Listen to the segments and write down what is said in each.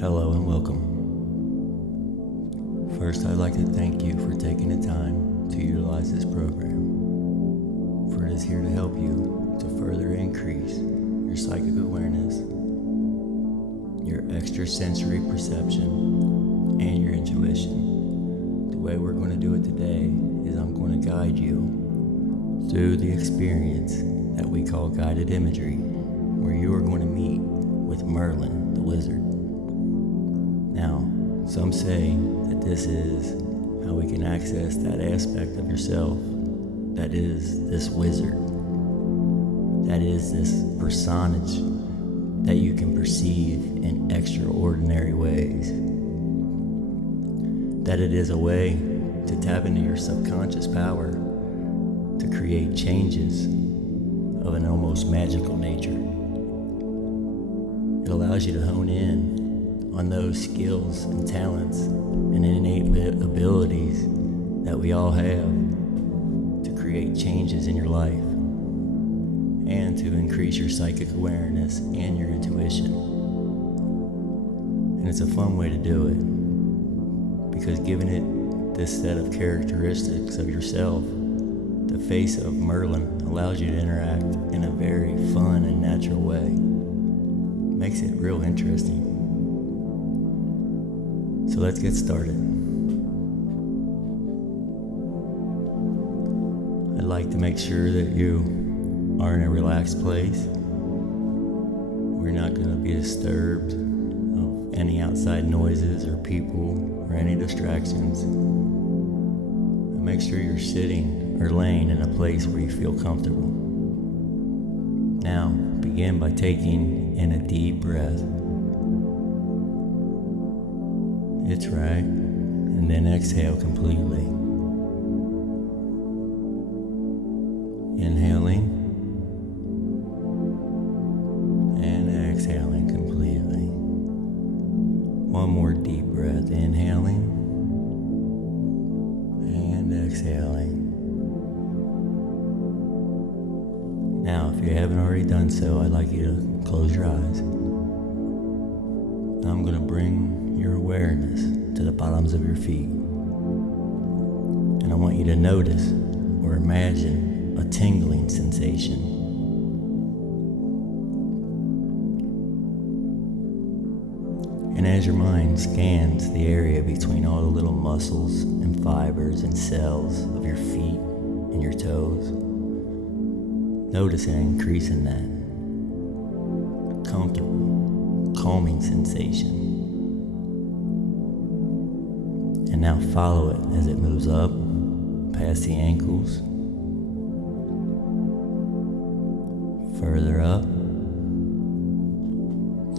Hello and welcome. First, I'd like to thank you for taking the time to utilize this program, for it is here to help you to further increase your psychic awareness, your extrasensory perception, and your intuition. The way we're going to do it today is I'm going to guide you through the experience that we call guided imagery, where you are going to meet with Merlin, the wizard. Now, some say that this is how we can access that aspect of yourself that is this wizard, that is this personage that you can perceive in extraordinary ways, that it is a way to tap into your subconscious power to create changes of an almost magical nature. It allows you to hone in on those skills and talents and innate abilities that we all have to create changes in your life and to increase your psychic awareness and your intuition. And it's a fun way to do it because giving it this set of characteristics of yourself, the face of Merlin allows you to interact in a very fun and natural way. Makes it real interesting. So let's get started. I'd like to make sure that you are in a relaxed place. We're not going to be disturbed of any outside noises or people or any distractions. And make sure you're sitting or laying in a place where you feel comfortable. Now, begin by taking in a deep breath. It's right, and then exhale completely. Inhaling and exhaling completely. One more deep breath, inhaling and exhaling. Now, if you haven't already done so, I'd like you to close your eyes. I'm going to bring your awareness to the bottoms of your feet. And I want you to notice or imagine a tingling sensation. And as your mind scans the area between all the little muscles and fibers and cells of your feet and your toes, notice an increase in that comfortable, calming sensation. And now follow it as it moves up, past the ankles, further up,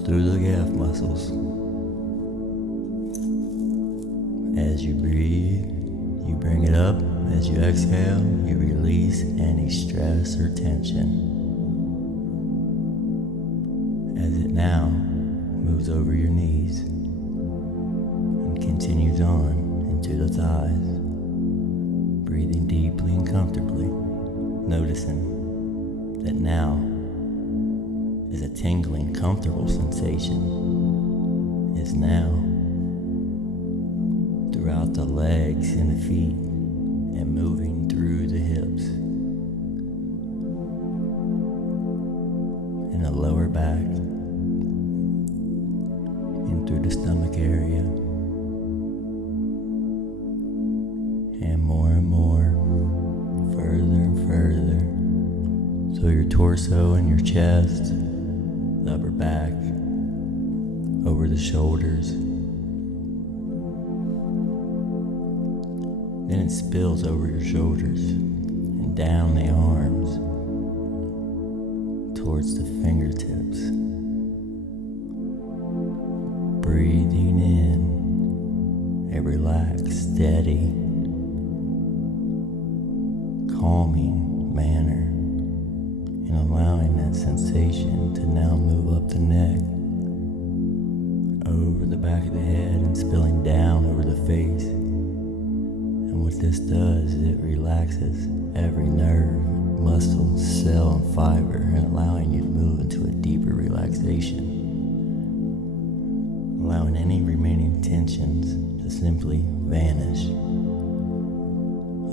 through the calf muscles. As you breathe, you bring it up. As you exhale, you release any stress or tension. As it now moves over your knees and continues on into the thighs, breathing deeply and comfortably, noticing that now is a tingling, comfortable sensation is now throughout the legs and the feet and moving through the hips and the lower back and through the stomach area. And more, further and further, through your torso and your chest, the upper back, over the shoulders. Then it spills over your shoulders and down the arms, towards the fingertips. Breathing in a relaxed, steady, calming manner, and allowing that sensation to now move up the neck, over the back of the head, and spilling down over the face. And what this does is it relaxes every nerve, muscle, cell, and fiber, and allowing you to move into a deeper relaxation. allowing any remaining tensions to simply vanish,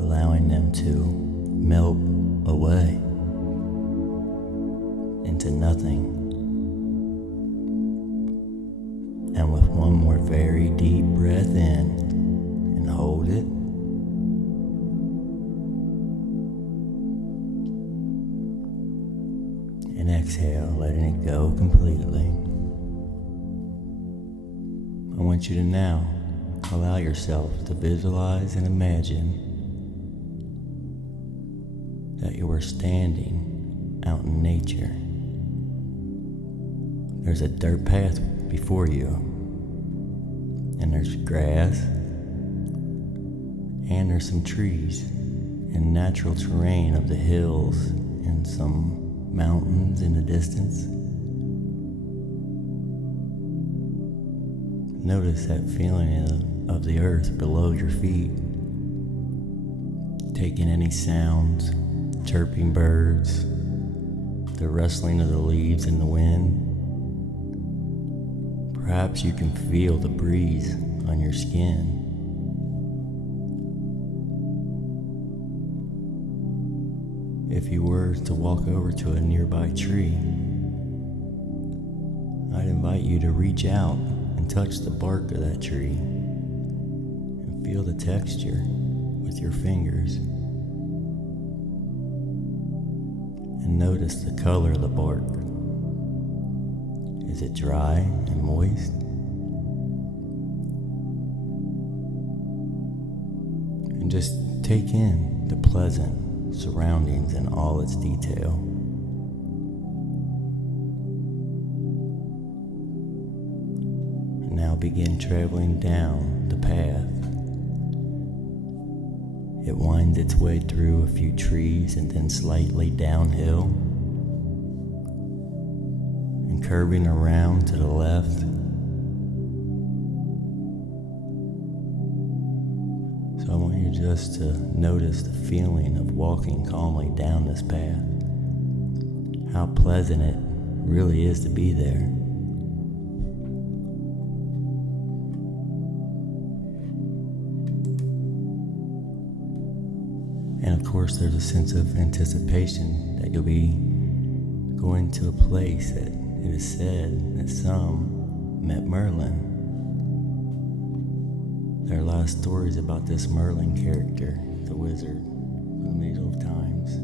allowing them to melt away into nothing. And with one more very deep breath in, and hold it. And exhale, letting it go completely. I want you to now allow yourself to visualize and imagine that you are standing out in nature. There's a dirt path before you, and there's grass, and there's some trees and natural terrain of the hills and some mountains in the distance. Notice that feeling of the earth below your feet, taking any sounds, chirping birds, the rustling of the leaves in the wind. Perhaps you can feel the breeze on your skin. If you were to walk over to a nearby tree, I'd invite you to reach out and touch the bark of that tree and feel the texture with your fingers. And notice the color of the bark. Is it dry and moist? And just take in the pleasant surroundings in all its detail. And now begin traveling down the path. It winds its way through a few trees and then slightly downhill, and curving around to the left. So I want you just to notice the feeling of walking calmly down this path. How pleasant it really is to be there. And of course, there's a sense of anticipation that you'll be going to a place that it is said that some met Merlin. There are a lot of stories about this Merlin character, the wizard, from the medieval times.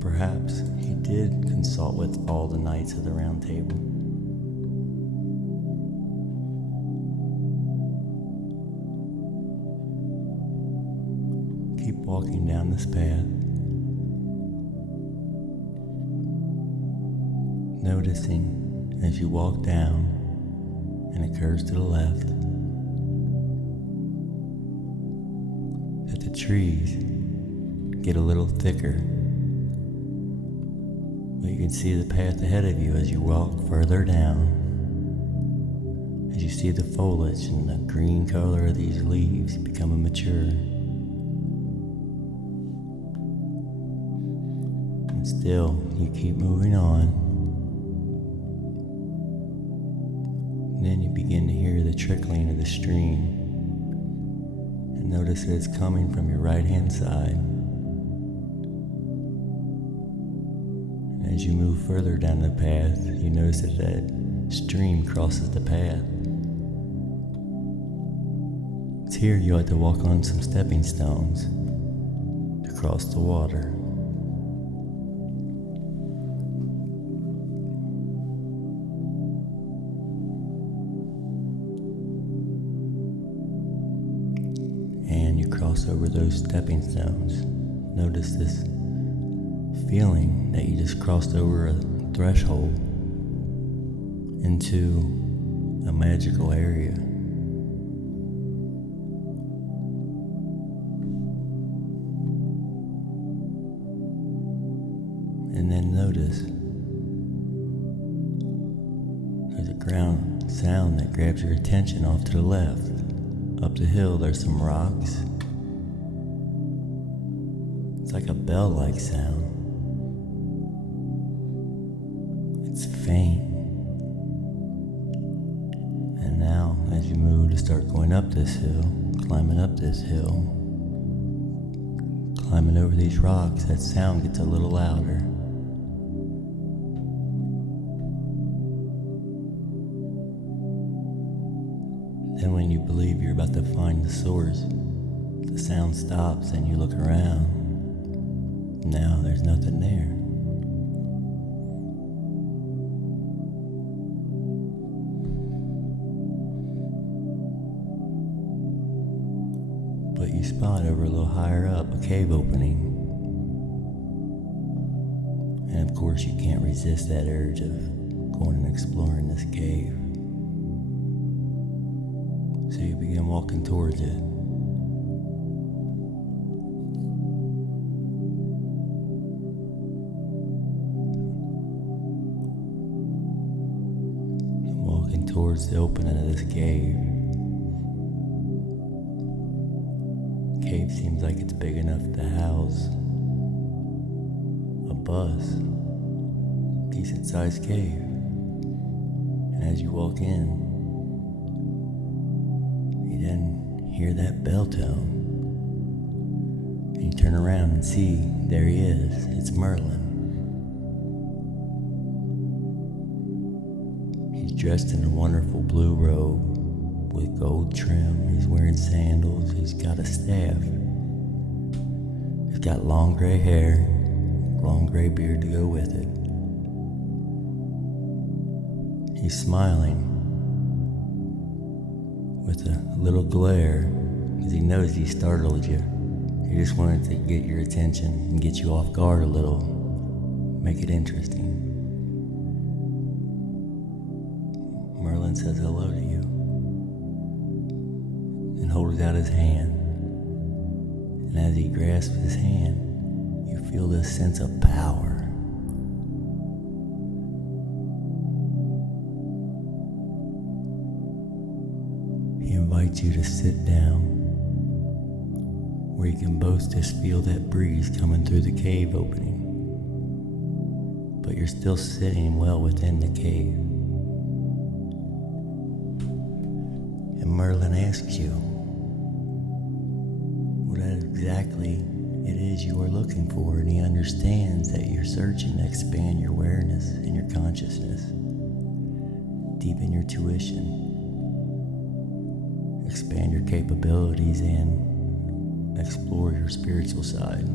Perhaps he did consult with all the knights of the Round Table. Keep walking down this path, noticing as you walk down and it curves to the left that the trees get a little thicker, but you can see the path ahead of you as you walk further down, as you see the foliage and the green color of these leaves becoming mature. And still, you keep moving on. Then you begin to hear the trickling of the stream, and notice that it's coming from your right hand side. And as you move further down the path, you notice that that stream crosses the path. It's here you have to walk on some stepping stones to cross the water. Cross over those stepping stones. Notice this feeling that you just crossed over a threshold into a magical area. And then notice there's a ground sound that grabs your attention off to the left. Up the hill there's some rocks. It's like a bell-like sound. faint. And now, as you move to start going up this hill, climbing up this hill, climbing over these rocks, that sound gets a little louder. Then when you believe you're about to find the source, the sound stops and you look around. Now there's nothing there. But you spot over a little higher up a cave opening. And of course you can't resist that urge of going and exploring this cave. So you begin walking towards it. And walking towards the opening of this cave. Cave seems like it's big enough to house a bus. Decent sized cave. And as you walk in, you then hear that bell tone. And you turn around and see, there he is. It's Merlin. He's dressed in a wonderful blue robe with gold trim. He's wearing sandals. He's got a staff. He's got long gray hair, long gray beard to go with it. He's smiling with a little glare because he knows he startled you. He just wanted to get your attention and get you off guard a little, make it interesting. Merlin says hello to you and holds out his hand. And as he grasps his hand, you feel this sense of power. He invites you to sit down where you can both just feel that breeze coming through the cave opening. But you're still sitting well within the cave. And Merlin asks you what exactly it is you are looking for, and he understands that you're searching to expand your awareness and your consciousness, deepen your tuition, expand your capabilities, and explore your spiritual side.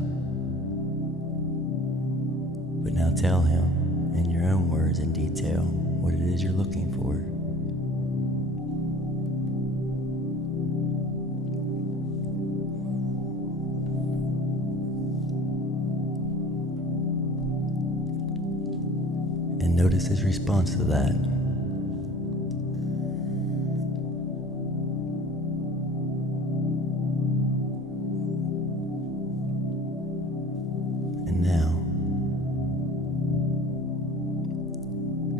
But now tell him, in your own words and detail, what it is you're looking for. And notice his response to that. And now,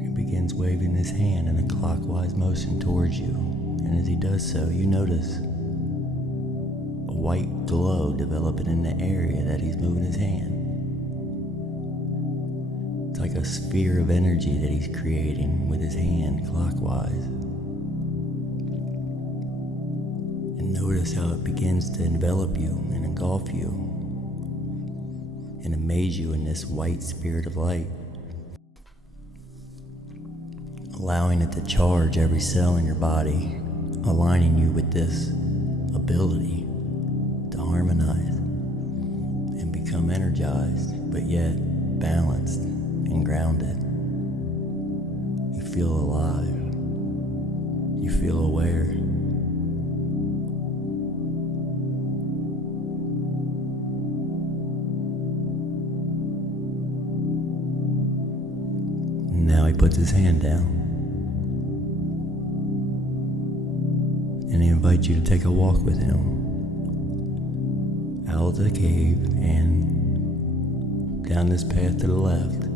he begins waving his hand in a clockwise motion towards you. And as he does so, you notice a white glow developing in the area that he's moving his hand. It's like a sphere of energy that he's creating with his hand clockwise. And notice how it begins to envelop you and engulf you and amaze you in this white spirit of light, allowing it to charge every cell in your body, aligning you with this ability to harmonize and become energized, but yet balanced and grounded. You feel alive. You feel aware. Now he puts his hand down and he invites you to take a walk with him out of the cave and down this path to the left.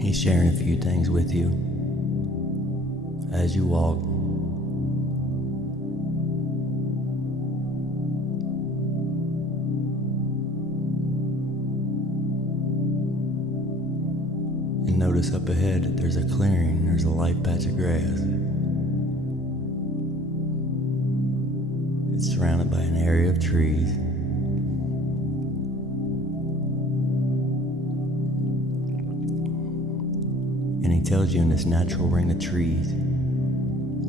He's sharing a few things with you as you walk. Notice up ahead, there's a clearing, there's a light patch of grass. It's surrounded by an area of trees. And he tells you in this natural ring of trees,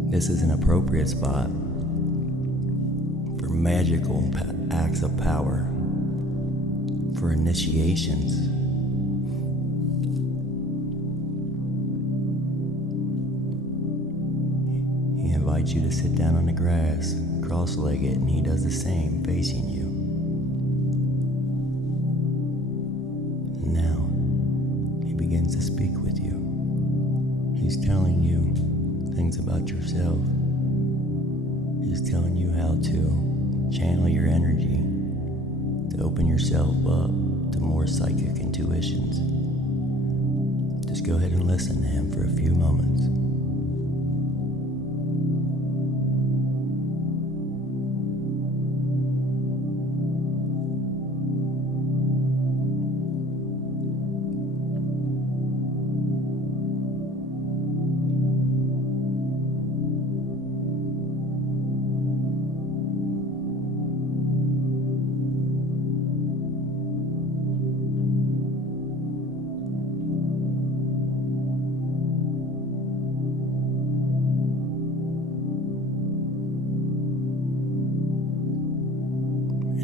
this is an appropriate spot for magical acts of power, for initiations. He invites you to sit down on the grass, cross-legged, and he does the same, facing you. And now, he begins to speak with you. He's telling you things about yourself. He's telling you how to channel your energy, to open yourself up to more psychic intuitions. Just go ahead and listen to him for a few moments.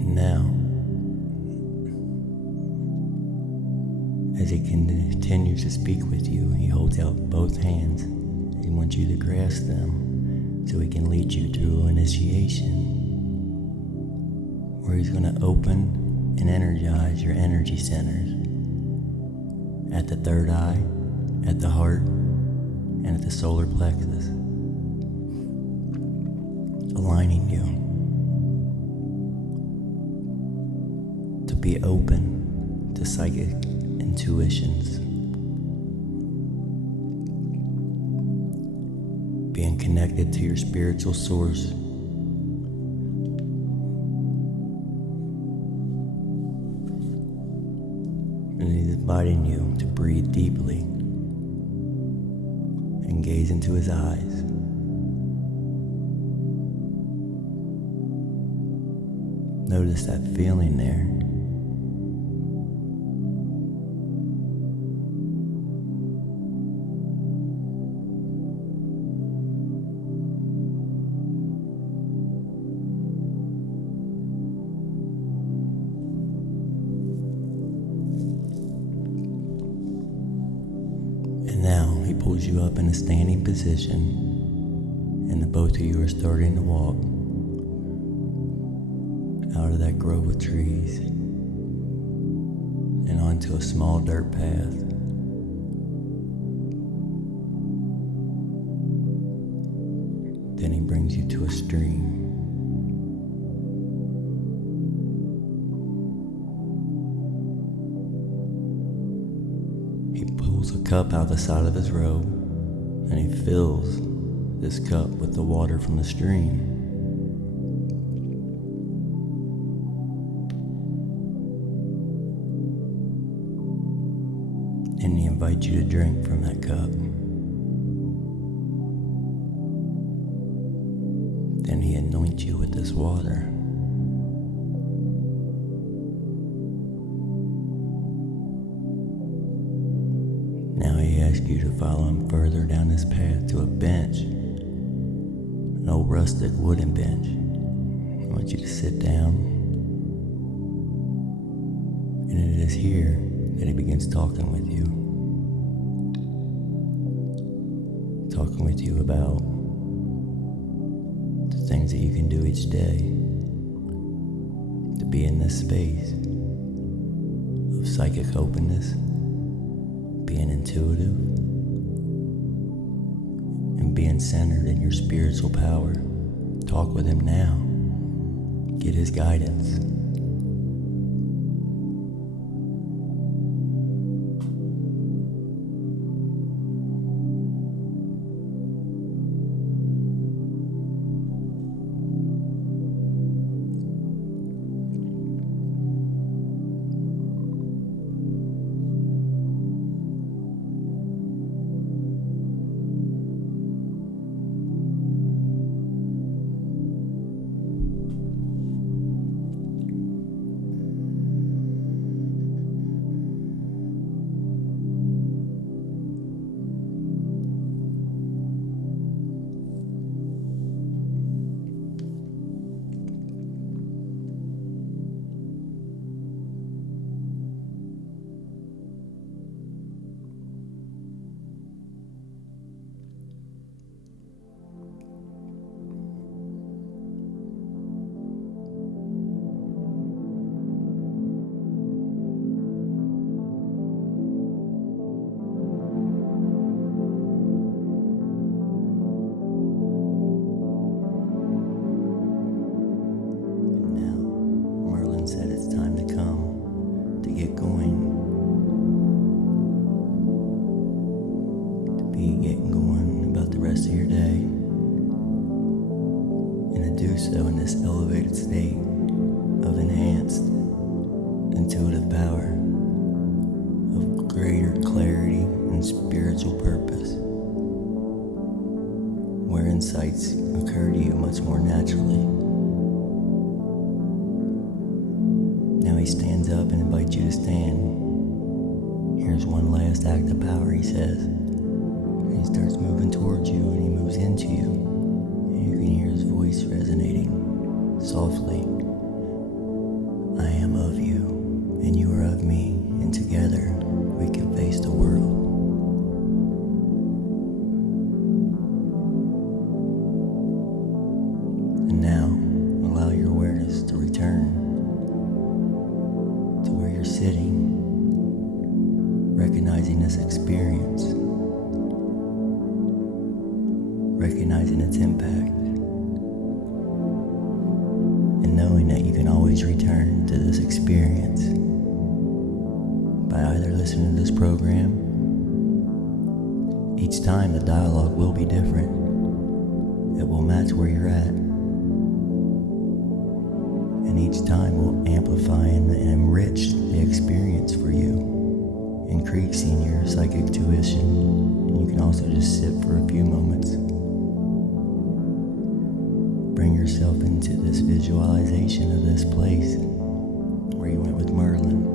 Now, as he continues to speak with you, he holds out both hands. He wants you to grasp them so he can lead you through initiation, where he's going to open and energize your energy centers at the third eye, at the heart, and at the solar plexus, aligning you to be open to psychic intuitions, being connected to your spiritual source, and he's inviting you to breathe deeply and gaze into his eyes. Notice that feeling there. And now he pulls you up in a standing position, and the both of you are starting to walk out of that grove of trees and onto a small dirt path. Then he brings you to a stream. He pulls a cup out of the side of his robe and he fills this cup with the water from the stream. And he invites you to drink from that cup. Then he anoints you with this water. Now he asks you to follow him further down this path to a bench, an old rustic wooden bench. He wants you to sit down. And it is here that he begins talking with you. Talking with you about the things that you can do each day to be in this space of psychic openness, being intuitive, and being centered in your spiritual power. Talk with him now. Get his guidance. much more naturally. Now he stands up and invites you to stand. Here's one last act of power, he says. And he starts moving towards you, and he moves into you. And you can hear his voice resonating softly. I am of you, and you are of me, and together we can face the world. And now, allow your awareness to return to where you're sitting, recognizing this experience, recognizing its impact, and knowing that you can always return to this experience by either listening to this program. Each time the dialogue will be different. It will match where you're at. And each time will amplify and enrich the experience for you, increasing your psychic tuition. And you can also just sit for a few moments. Bring yourself into this visualization of this place where you went with Merlin,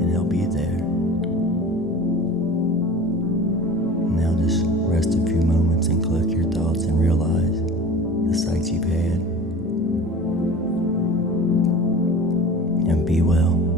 and he'll be there. Now just rest a few moments and collect your thoughts and realize the sights you've had. And be well.